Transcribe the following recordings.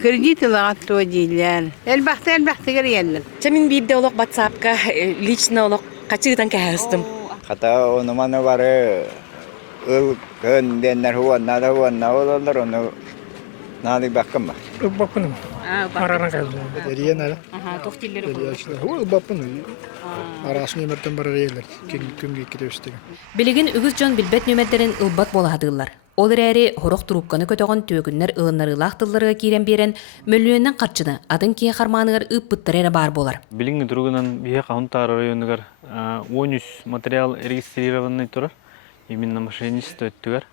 Кредит лагаттуу дилер. Элбахты гәрәлләр. Чамин бирде олок WhatsApp-ка лично олок качыгытан кәһәстем. Хата онуманы бары ön denler huvanna da huvanna olanlar onu nadik bakın mı? Bakın. Araran kaldı. Deriye nere? Aha, tohtiller. Deriye açtılar. O bakın. Arasını yemerten bara yerler. Kim gidiyorsun? Билигин үгүз жон билбет нөмердерин ылбат боладылар. Ол эри хорох трубканы көтөгөн төгүннөр ылыннарылаактылларга кирен берен мөлүөннөн карчыны адын кие хармааныгар ыппыттар бар болар. Билинги тургунан бие каунтар районугар 13 материал регистрированный турар. Именно мошенничество өттүгөр.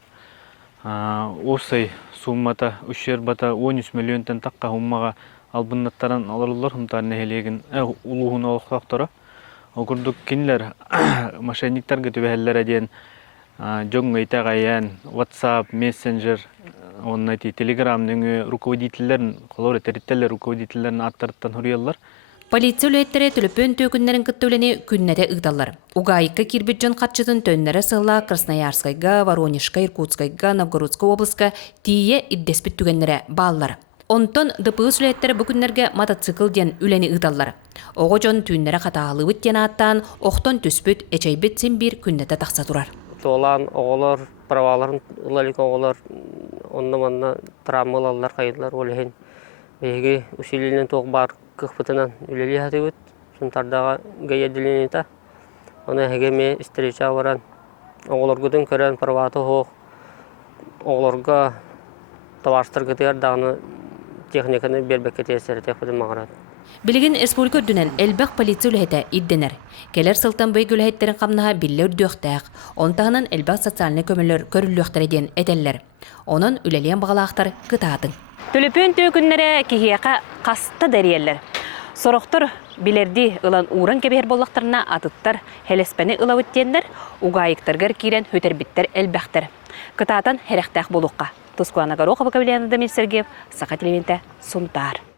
Осай суммата ущербата 13 миллионтен такка хуммага албыннаттаран алырлар хумтарны хелеген улугун олуктактара. Окурдук кинлер мошенниктарга төбәһәлләр дигән жоңга итагаян WhatsApp, Messenger, оннати Telegram-ның руководительләрен, колор территориялар руководительләрен аттырттан хурыялар. Полиция үлеттері түліппен төкінлерін күттөлені күннәді ұғдалар. Угайыққа кирбетжон қатшытын төннері сылла Красноярскайга, Воронежка, Иркутскайга, Новгородска обласка тие иддеспет түгенлері баллар. Онтон ДПУ үлеттері бүкінлерге мотоцикл ден үлені ұғдалар. Оғы жон түйінлері қатағалы бүттен аттан, оқтон түспет, әчайбет сен бір күннәді тақса тұрар. Толан оғылар, праваларын ұлалик оғылар, оннаманна травмалалар қайдылар олеген. Беге усилинен тоқ бар кықпытынан үлелі хаты өт, сонтардаға гайяділінета. Оны әгеме встреча баран. Оғылар күдің көрен праваты хоқ, оғыларға таварстыр күтер дағыны техниканы бербекке тесері текпідін мағырады. Билигин республика дүнен элбек полиция үләһәтә идденер. Келер сылтан бөй үләһәттерин камнаһа биллер дөктәк. Онтаһынан элбек социаль көмөллөр көрүллөктөр дигән этелләр. Онон үләлән багалактар кытатын. Төлөпөн төкүннәре кихияка касты дәриялләр. Сорохтор билерди ылан урын кебер боллактарына атыттар, хелеспене ылавыттендер, угайыктаргар кирен хөтербиттер элбәхтер. Кытатын херехтәк булукка. Тускуана Горохова Кавлена Дамир Сергеев, Саха телевизионда Сунтар.